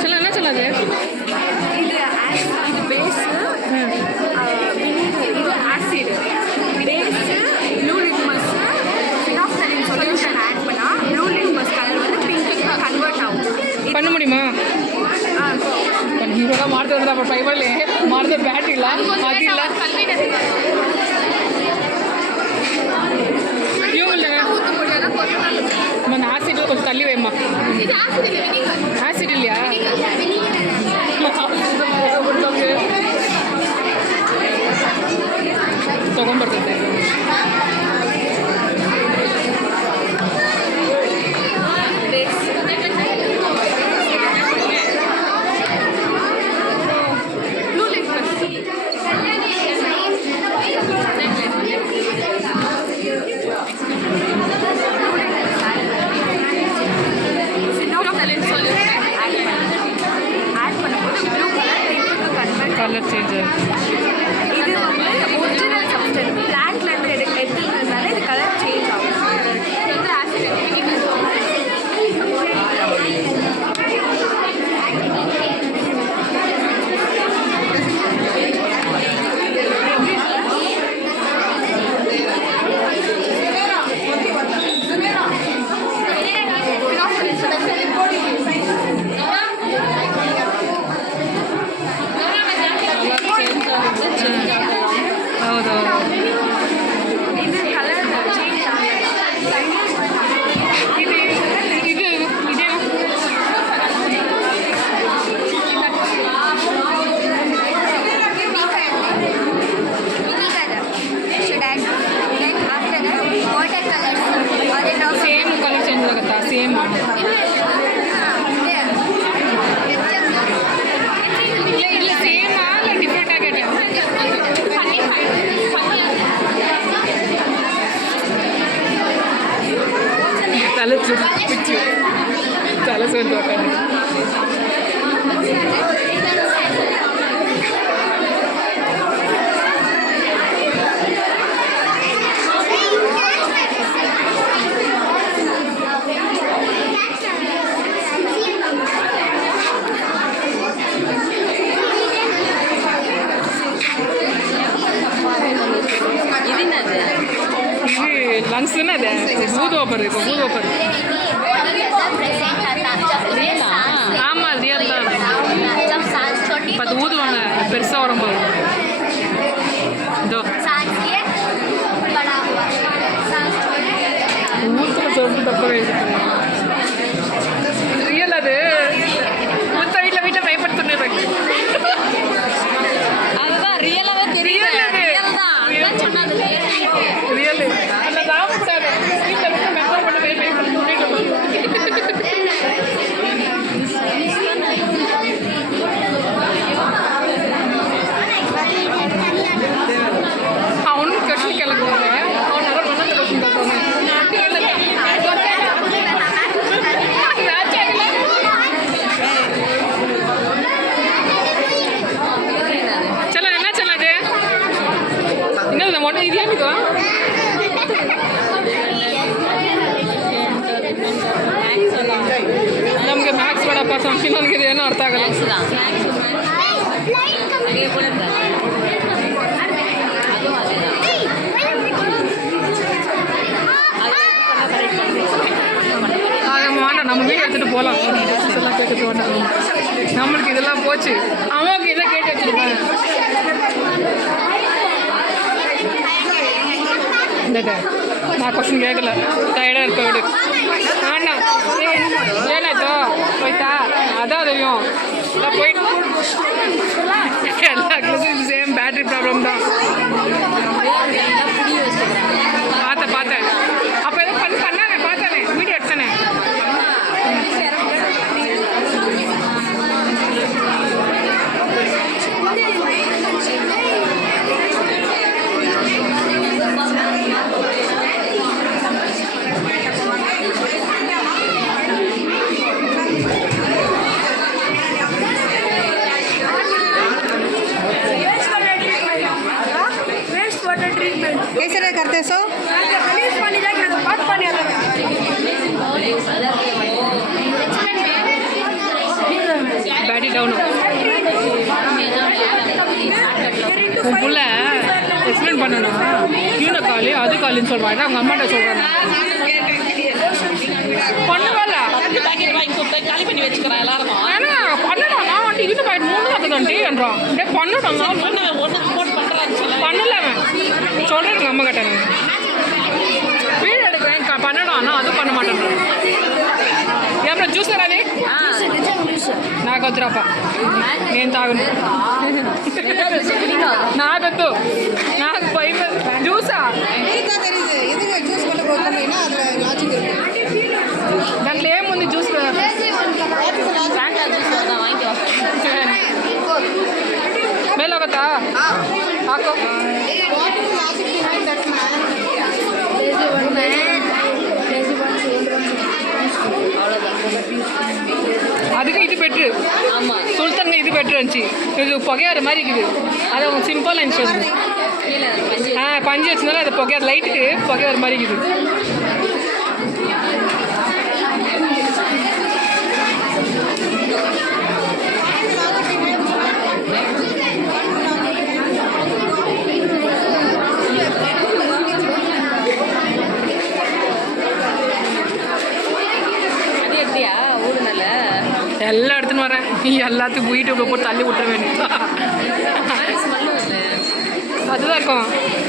चलो என்ன சொல்லாது இது பேஸ் இது acid base blue litmus phenolphthalein solution add பண்ணா ப்ளூ லிட்மஸ் கலர் வந்து பிங்க்குக்கு கன்வெர்ட் ஆகும் பண்ண முடியுமா ಹೀರೋಗ ಮಾಡ್ತಿದ್ರೆ ಅಪ್ಪ ಫೈಬರ್ಲಿ ಮಾಡಿದ್ರೆ ಬ್ಯಾಟ್ ಇಲ್ಲ ಅದಿಲ್ಲ మన ఆసిడ్ కొంచెం తల్లివేమ్మా ఆసిడ్ இல்லையா ತಗೊಂಡ್ಬರ್ತೈತೆ கலர் சேஞ்ச் இது வந்து ஒரிஜினல் சப்ஸ்டன்ஸ் பிளான்ட்ல இருந்து எடுத்துக்கிறதுனால இது கலர் சேஞ்ச் ஆகும் இது வந்து ஆசிட் ಸೇಮ್ ಇಲ್ಲ ಸೇಮ್ ಅಲ್ಲ ಡಿಫ್ರೆಂಟ್ ಆಗೈತೆ ತಲೆ ಪಿಚ್ಚು ತಲೆ ಸೊಂದು लंग्स ना दे बूद ओपर देखो बूद ओपर ஆமா ரியல் தான் பட் ஊதுவாங்க பெருசா வரும்போது இதோ ஊத்துல சொல்லிட்டு தப்பவே ரியல் அது மொத்த வீட்டில் பயப்படுத்துன்னு அதுதான் ரியலாவே தெரியுது ரியல் சொன்னாங்க ரியல் அந்த சாப்பிடாது வீட்டில் விட்டு மெத்தம் பண்ண ಅವನು ಕ್ವಶನ್ ಕೇಳಕ್ಕೆ ಹೋದ್ರೆ ಅವನ ಮನಸ್ಸು ಕ್ವಶನ್ ಕೇಳ್ತಾನೆ ಚಲ ನನ್ನ ಚಲದೆ ಇನ್ನೊಂದು ಮೊನ್ನೆ ಇದೇನಿದು ನಮಗೆ ಮ್ಯಾಕ್ಸ್ ಬೇಡಪ್ಪ ಸಂಪಿ ನನಗೆ ಏನೂ ಅರ್ಥ ಆಗಲ್ಲ நம்ம வீடு எடுத்துகிட்டு போகலாம் இதெல்லாம் கேட்டுட்டு வேண்டாம் நம்மளுக்கு இதெல்லாம் போச்சு அம்மாவுக்கு இதை கேட்டு வச்சுருப்பாங்க இந்த நான் கொஸ்டின் கேட்கல டயர்டாக இருக்க வீடு வேண்டாம் ஏனாச்சோ போய்த்தா அதான் தெரியும் எல்லாம் போயிட்டு எல்லா கிளாஸும் சேம் பேட்டரி ப்ராப்ளம் தான் பார்த்தேன் அப்போ எதுவும் பண்ணானே பார்த்தானே வீடியோ எடுத்தானே कैसे रहे करते सो ரிலீஸ் பண்ணி தான் அதை பாட் பண்ணி பேட்டி டவுன் உன் புள்ள எக்ஸ்பிளைன் பண்ணணும் இவனை காலி அது காலின்னு சொல்கிறாங்க அவங்க அம்மாட்ட சொல்கிறாங்க பண்ணுவாள் காலி பண்ணி வச்சுக்கிறேன் எல்லாரும் ஏன்னா பண்ணணும் நான் வந்துட்டு இவனு பாயிண்ட் 3 அதுக்காண்டி என்றான் டே பண்ணணும் ஒன்று போட்டு பண்ணுறான்னு சொல்ல பண்ணல அவன் சொல்கிறேன் அம்மா கிட்ட நான் வீடு எடுக்கிறேன் பண்ணணும் ஆனால் அதுவும் பண்ண மாட்டேன் அப்புறம் ஜூஸ் தரானே నాకు వద్దురాప నేను తాగను నాకొద్దు నాకు భయం జ్యూసా இருக்கா தெரியுது எதுக்கு ஜூஸ் பண்ண போகிறீங்கன்னா அதில் லாஜிக் இருக்கு దాంట్లో ఏముంది జ్యూస్ మేలోగతా ఆకో லாஜிக் பிஹைண்ட் தட் மேன் அதுக்கு இது பெட்ரு சுல்தானுங்க இது பெட்ரு இருந்துச்சு இது புகையாற மாதிரி இருக்குது அது அவங்க சிம்பிளாக இருந்துச்சு பஞ்சு வச்சதுனால அது புகையார் லைட்டுக்கு புகையாற மாதிரி இருக்குது அது எப்படியா ஊடுனல எல்லாம் எடுத்துன்னு வரேன் நீ எல்லாத்துக்கும் யூடியூப்ல போட்டு தள்ளி விட்டுற வேண்டியது அதுதான் இருக்கும்